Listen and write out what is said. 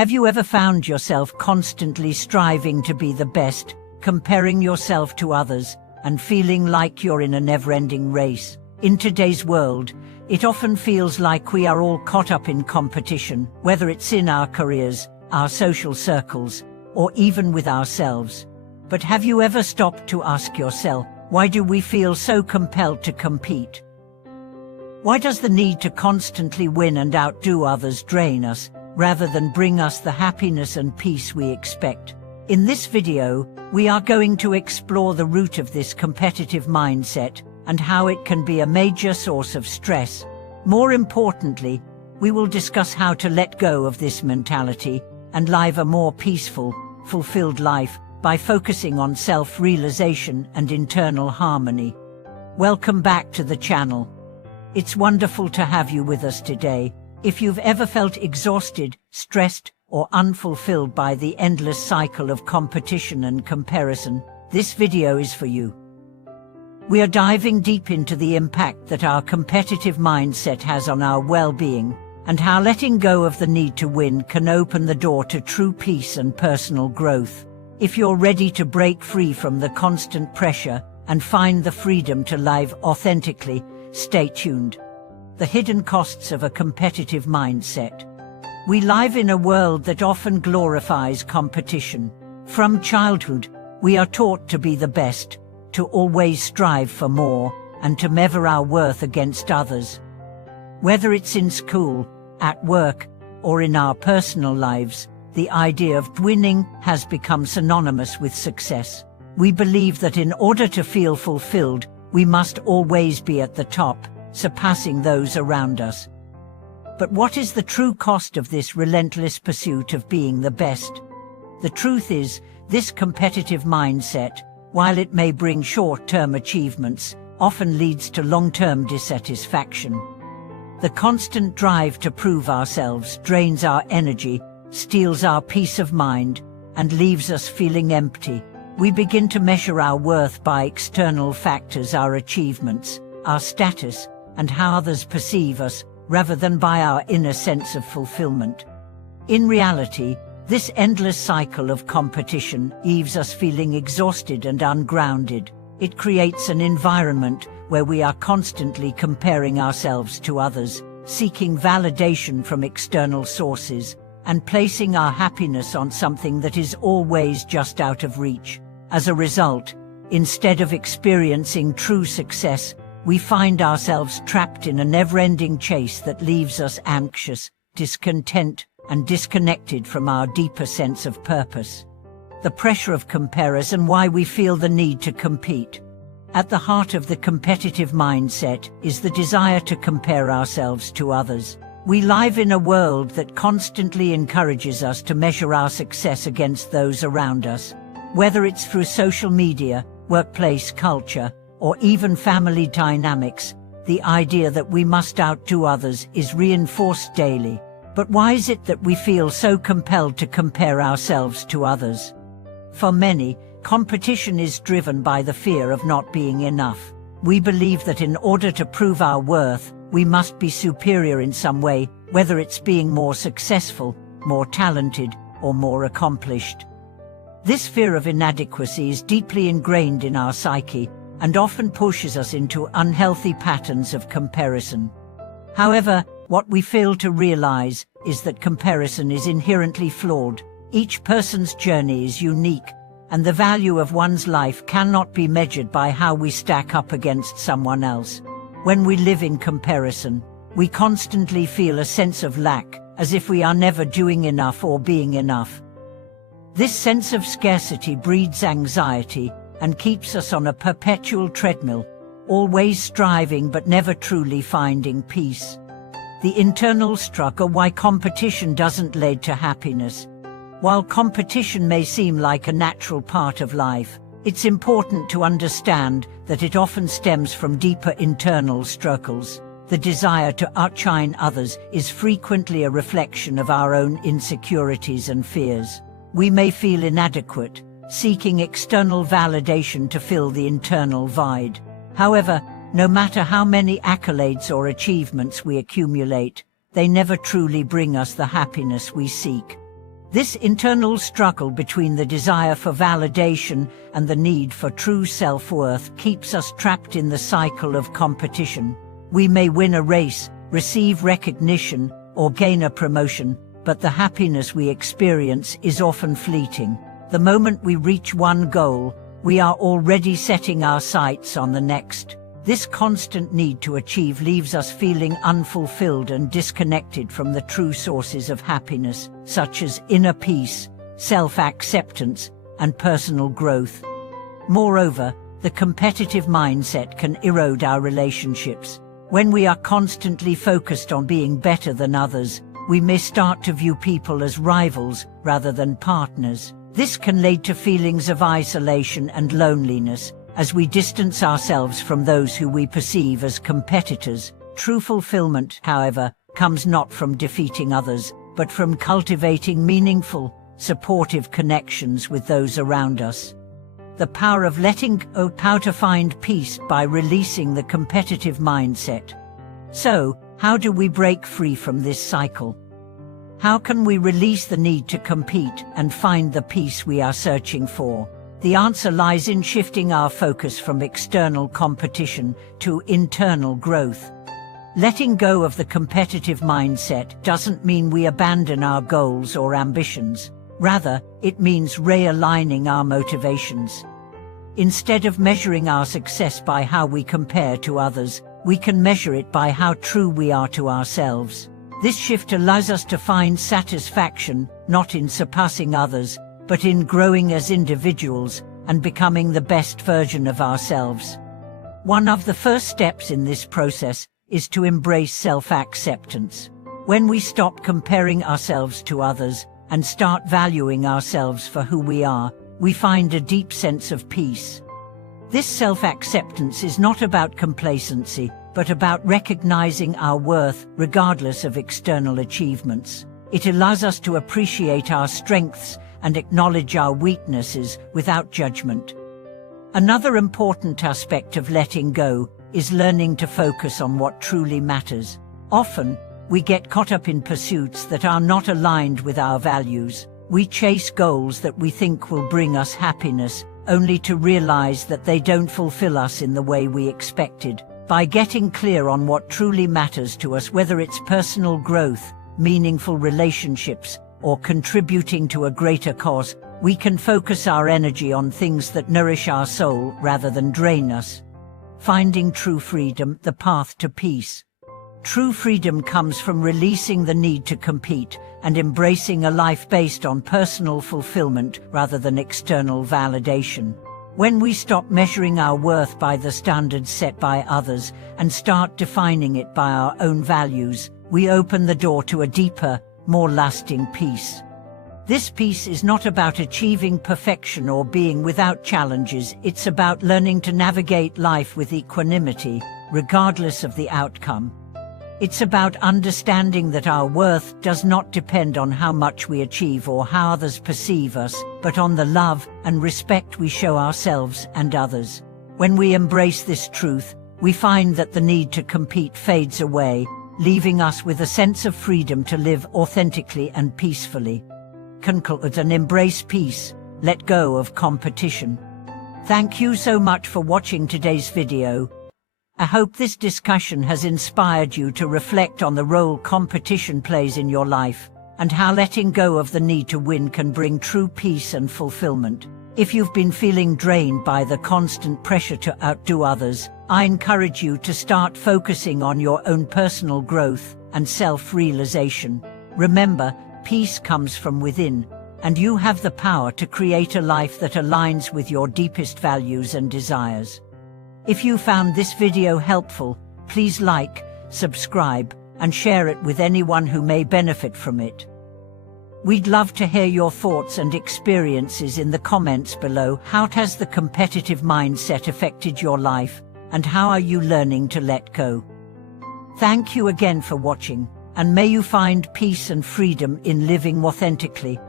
Have you ever found yourself constantly striving to be the best, comparing yourself to others, and feeling like you're in a never-ending race? In today's world, it often feels like we are all caught up in competition, whether it's in our careers, our social circles, or even with ourselves. But have you ever stopped to ask yourself, why do we feel so compelled to compete? Why does the need to constantly win and outdo others drain us, rather than bring us the happiness and peace we expect? In this video, we are going to explore the root of this competitive mindset and how it can be a major source of stress. More importantly, we will discuss how to let go of this mentality and live a more peaceful, fulfilled life by focusing on self-realization and internal harmony. Welcome back to the channel. It's wonderful to have you with us today. If you've ever felt exhausted, stressed, or unfulfilled by the endless cycle of competition and comparison, this video is for you. We are diving deep into the impact that our competitive mindset has on our well-being, and how letting go of the need to win can open the door to true peace and personal growth. If you're ready to break free from the constant pressure and find the freedom to live authentically, stay tuned. The hidden costs of a competitive mindset. We live in a world that often glorifies competition. From childhood, we are taught to be the best, to always strive for more, and to measure our worth against others. Whether it's in school, at work, or in our personal lives, the idea of winning has become synonymous with success. We believe that in order to feel fulfilled, we must always be at the top, surpassing those around us. But what is the true cost of this relentless pursuit of being the best? The truth is, this competitive mindset, while it may bring short-term achievements, often leads to long-term dissatisfaction. The constant drive to prove ourselves drains our energy, steals our peace of mind, and leaves us feeling empty. We begin to measure our worth by external factors, our achievements, our status, and how others perceive us, rather than by our inner sense of fulfillment. In reality, this endless cycle of competition leaves us feeling exhausted and ungrounded. It creates an environment where we are constantly comparing ourselves to others, seeking validation from external sources, and placing our happiness on something that is always just out of reach. As a result, instead of experiencing true success, we find ourselves trapped in a never-ending chase that leaves us anxious, discontent, and disconnected from our deeper sense of purpose. The pressure of comparison, why we feel the need to compete. At the heart of the competitive mindset is the desire to compare ourselves to others. We live in a world that constantly encourages us to measure our success against those around us. Whether it's through social media, workplace culture, or even family dynamics, the idea that we must outdo others is reinforced daily. But why is it that we feel so compelled to compare ourselves to others? For many, competition is driven by the fear of not being enough. We believe that in order to prove our worth, we must be superior in some way, whether it's being more successful, more talented, or more accomplished. This fear of inadequacy is deeply ingrained in our psyche and often pushes us into unhealthy patterns of comparison. However, what we fail to realize is that comparison is inherently flawed. Each person's journey is unique, and the value of one's life cannot be measured by how we stack up against someone else. When we live in comparison, we constantly feel a sense of lack, as if we are never doing enough or being enough. This sense of scarcity breeds anxiety and keeps us on a perpetual treadmill, always striving but never truly finding peace. The internal struggle why competition doesn't lead to happiness. While competition may seem like a natural part of life, it's important to understand that it often stems from deeper internal struggles. The desire to outshine others is frequently a reflection of our own insecurities and fears. We may feel inadequate, seeking external validation to fill the internal void. However, no matter how many accolades or achievements we accumulate, they never truly bring us the happiness we seek. This internal struggle between the desire for validation and the need for true self-worth keeps us trapped in the cycle of competition. We may win a race, receive recognition, or gain a promotion, but the happiness we experience is often fleeting. The moment we reach one goal, we are already setting our sights on the next. This constant need to achieve leaves us feeling unfulfilled and disconnected from the true sources of happiness, such as inner peace, self-acceptance, and personal growth. Moreover, the competitive mindset can erode our relationships. When we are constantly focused on being better than others, we may start to view people as rivals rather than partners. This can lead to feelings of isolation and loneliness, as we distance ourselves from those who we perceive as competitors. True fulfillment, however, comes not from defeating others, but from cultivating meaningful, supportive connections with those around us. The power of letting go, how to find peace by releasing the competitive mindset. So, how do we break free from this cycle? How can we release the need to compete and find the peace we are searching for? The answer lies in shifting our focus from external competition to internal growth. Letting go of the competitive mindset doesn't mean we abandon our goals or ambitions. Rather, it means realigning our motivations. Instead of measuring our success by how we compare to others, we can measure it by how true we are to ourselves. This shift allows us to find satisfaction, not in surpassing others, but in growing as individuals and becoming the best version of ourselves. One of the first steps in this process is to embrace self-acceptance. When we stop comparing ourselves to others and start valuing ourselves for who we are, we find a deep sense of peace. This self-acceptance is not about complacency, but about recognizing our worth regardless of external achievements. It allows us to appreciate our strengths and acknowledge our weaknesses without judgment. Another important aspect of letting go is learning to focus on what truly matters. Often, we get caught up in pursuits that are not aligned with our values. We chase goals that we think will bring us happiness, only to realize that they don't fulfill us in the way we expected. By getting clear on what truly matters to us, whether it's personal growth, meaningful relationships, or contributing to a greater cause, we can focus our energy on things that nourish our soul rather than drain us. Finding true freedom, the path to peace. True freedom comes from releasing the need to compete and embracing a life based on personal fulfillment rather than external validation. When we stop measuring our worth by the standards set by others and start defining it by our own values, we open the door to a deeper, more lasting peace. This peace is not about achieving perfection or being without challenges. It's about learning to navigate life with equanimity, regardless of the outcome. It's about understanding that our worth does not depend on how much we achieve or how others perceive us, but on the love and respect we show ourselves and others. When we embrace this truth, we find that the need to compete fades away, leaving us with a sense of freedom to live authentically and peacefully. Conclude and embrace peace, let go of competition. Thank you so much for watching today's video. I hope this discussion has inspired you to reflect on the role competition plays in your life, and how letting go of the need to win can bring true peace and fulfillment. If you've been feeling drained by the constant pressure to outdo others, I encourage you to start focusing on your own personal growth and self-realization. Remember, peace comes from within, and you have the power to create a life that aligns with your deepest values and desires. If you found this video helpful, please like, subscribe, and share it with anyone who may benefit from it. We'd love to hear your thoughts and experiences in the comments below. How has the competitive mindset affected your life, and how are you learning to let go? Thank you again for watching, and may you find peace and freedom in living authentically.